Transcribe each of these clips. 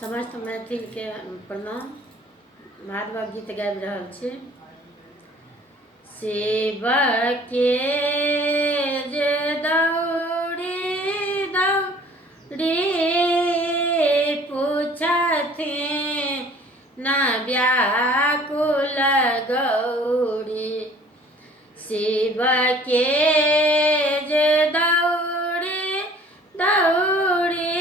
समस्त मैथिल के प्रणाम। महादेव गीत गाबि रहल छी। शिव के जे दौड़ी दौड़ी पूछथिन न व्याकुल गौरी। शिव के जे दौड़ी दौड़ी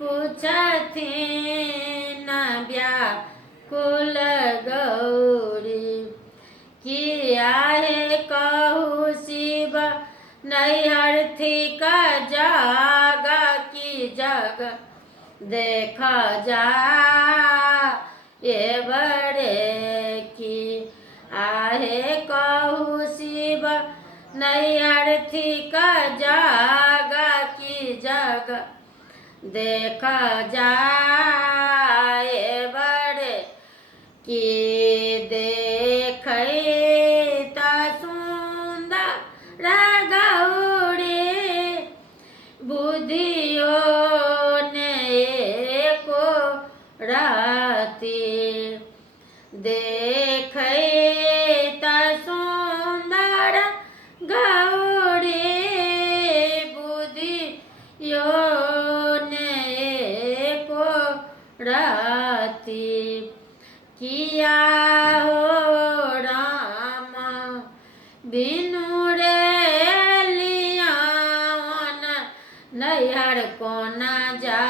पूछथिन न व्याकुल गौरी। किया हे कहू शिव नैहर थिक जग की जग देख जा ये बड़े की। आहे कहू शिव नैहर थिक जग की जग देख जा ये बड़े की। देखै त सुंदर गौरी बुधियो ने को राती। देखै त सुंदर गौरी बुधियो ने को राती। किया हो राम बिनु रे लियावन नैहर को न जा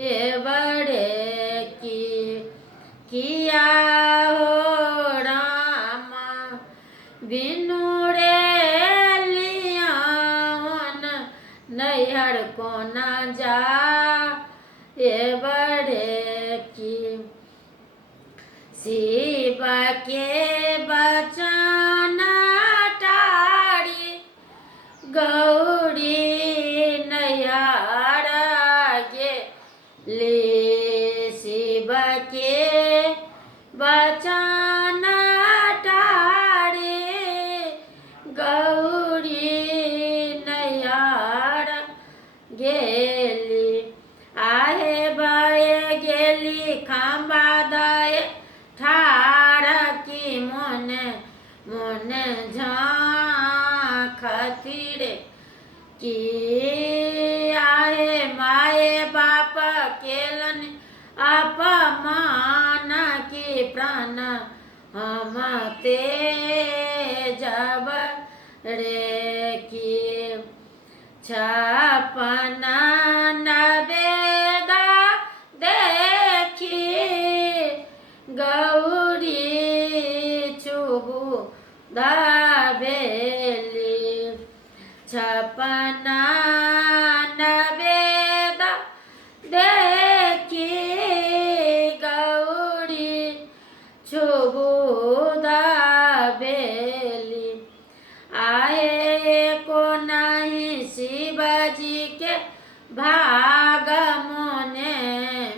ये बड़े की। किया हो राम बिनु रे लियावन नैहर को न जा ये बड़े की। शिव के बचन टारी गौरी नैहर गेली। शिव के बचन टारी गौरी नैहर गेली। आहे भय गेली खम्बा दय ठाड़ की मन मन झाँखती रे की। आहे माए बाप केलन अपमान की प्राण हम ते जब रे की। छपन नवेदा देखी गौरी चुबु दाबेली। छपन नवेदा देखी गौरी चुबु दाबेली। आए को नहीं शिवजी के भाग मोने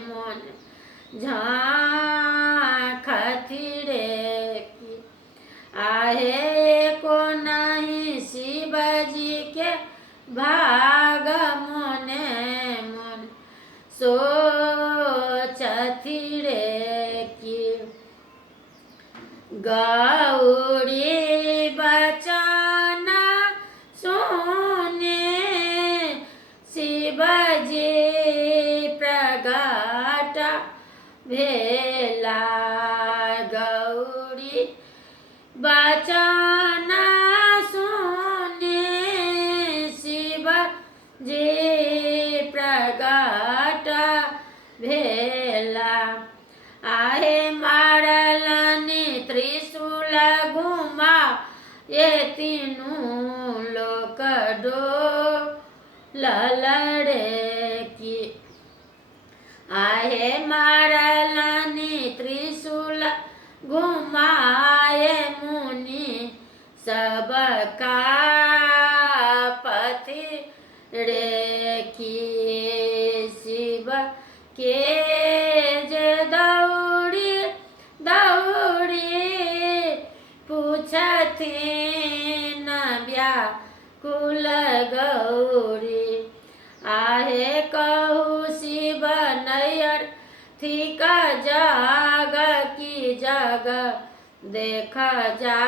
मोन झाँखती रे की। आहे को नहीं शिवजी के भाग मोने मोन सोचती रे की। गौरी बचन सुने शिवजी प्रगट भेला। गौरी बचन सुने शिवजी प्रगट भेला। आहे मारलनि त्रिशूल घुमा ये तीनू लोक डोलरे की। आहे मारलनि त्रिशूल घुमाए मुनि सब का पति रे की। शिव के जे दौड़ी दौड़ी पूछथिन व्याकुल गौरी। आहे कहू शिव थी का जग की जग देख जा